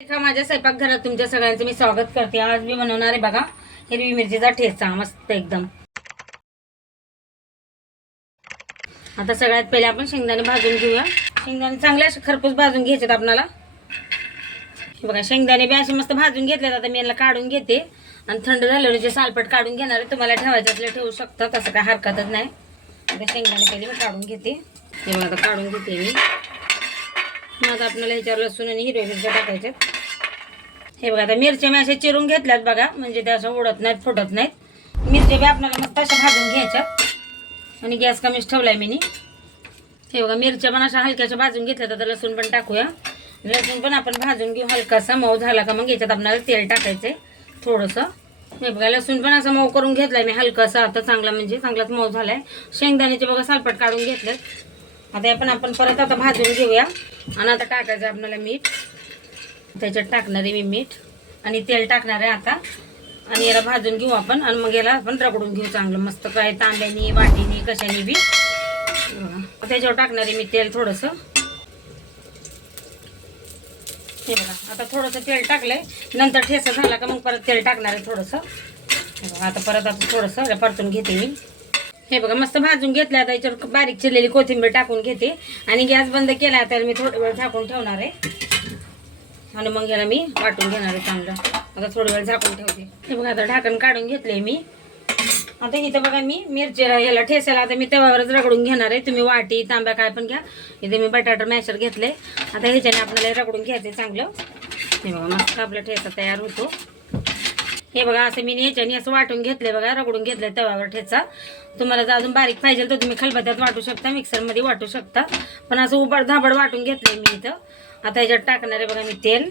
एका माझ्या स्वयंपाकघरात तुमच्या सगळ्यांचं मी स्वागत करते. आज मी बनवणार आहे बघा हिरवी मिरचीचा ठेचा मस्त एकदम. आता सगळ्यात पहिले आपण शेंगदाणे भाजून घेऊया. शेंगदाणे चांगले असे खरपूस भाजून घ्यायचे आपणाला. बघा शेंगदाणे बी असे मस्त भाजून घेतलेत. आता मी यांना काढून घेते. आणि थंड झालं जे सालपट काढून घेणार आहे तुम्हाला ठेवायचं असलं ठेवू शकता. तसं काय हरकतच नाही. आता शेंगदाणे पहिले मी काढून घेते. हे आता काढून घेते मी. मग आता आपल्याला ह्याच्यावर लसूण आणि हिरव्या मिरच्या टाकायच्यात. हे बघा आता मिरच्या मी अशा चिरून घेतल्यात बघा म्हणजे त्या असं उडत नाहीत फुटत नाहीत. मिरच्या बी आपल्याला मस्त अशा भाजून घ्यायच्यात आणि गॅस कमीच ठेवलाय मी नी. हे बघा मिरच्या पण अशा हलक्याच्या भाजून घेतल्या तर लसूण पण टाकूया. लसूण पण आपण भाजून घेऊ हलकासा मऊ झाला का मग याच्यात आपल्याला तेल टाकायचंय थोडंसं. हे बघा लसूण पण असं मऊ करून घेतलाय मी हलकासा आता चांगला म्हणजे चांगलाच मऊ झालाय. शेंगदाण्याचे बघा सालपट काढून घेतलेत. आता आपण आपण परत आता भाजून घेऊया. आणि आता टाकायचं आपल्याला मीठ. त्याच्यात टाकणार आहे मी मीठ आणि तेल टाकणार आहे आता. आणि याला भाजून घेऊ आपण आणि मग याला आपण रगडून घेऊ चांगलं मस्त. काय तांब्यानी वाटीनी कशाने बी. त्याच्यावर टाकणार आहे मी तेल थोडंसं. हे बघा आता थोडंसं तेल टाकलंय. नंतर ठेसा झाला का मग परत तेल टाकणार आहे थोडंसं. आता परत आता थोडंसं परतून घेते मी. हे बघा मस्त भाजून घेतलं आता. याच्यावर बारीक चिरलेली कोथिंबीर टाकून घेते. आणि गॅस बंद केला तर मी थोडा वेळ झाकून ठेवणार आहे. आणि मग याला मी वाटून घेणार आहे चांगलं. आता थोडं वेळ झाकून ठेवते. हे बघा आता ढाकण काढून घेतले मी. आता इथं बघा मी मिरचीला याला ठेसायला आता मी तव्यावरच रगडून घेणार आहे. तुम्ही वाटी तांब्या काय पण घ्या. इथे मी बटाटा मॅशर घेतले आता ह्याच्याने आपल्याला रगडून घ्यायचं चांगलं. हे बघा मस्त आपला ठेचा तयार होतो. हे बघा असं मी याच्याने असं वाटून घेतलंय बघा रगडून घेतलंय तव्यावर ठेचा. तुम्हाला जर अजून बारीक पाहिजे तर तुम्ही खलबत्त्यात वाटू शकता मिक्सरमध्ये वाटू शकता. पण असं उबड धाबड वाटून घेतलंय मी इथं. आता ह्याच्यात टाकणार आहे बघा मी तेल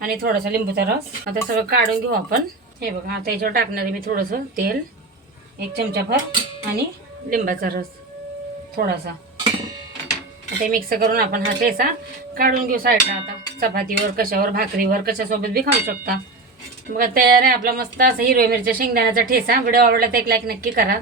आणि थोडासा लिंबूचा रस. आता सगळं काढून घेऊ आपण. हे बघा आता याच्यावर टाकणार आहे मी थोडंसं तेल एक चमचाभर आणि लिंबाचा रस. थोडासा. आता मिक्स करून आपण हा ठेसा काढून घेऊ साईडला. आता चपातीवर कशावर भाकरीवर कशासोबत बी खाऊ शकता. मग तयार आहे आपला मस्त असं हिरव्या मिरच्या शेंगदाण्याचा ठेसा व्हिडिओ आवडला तर एक लाईक नक्की करा.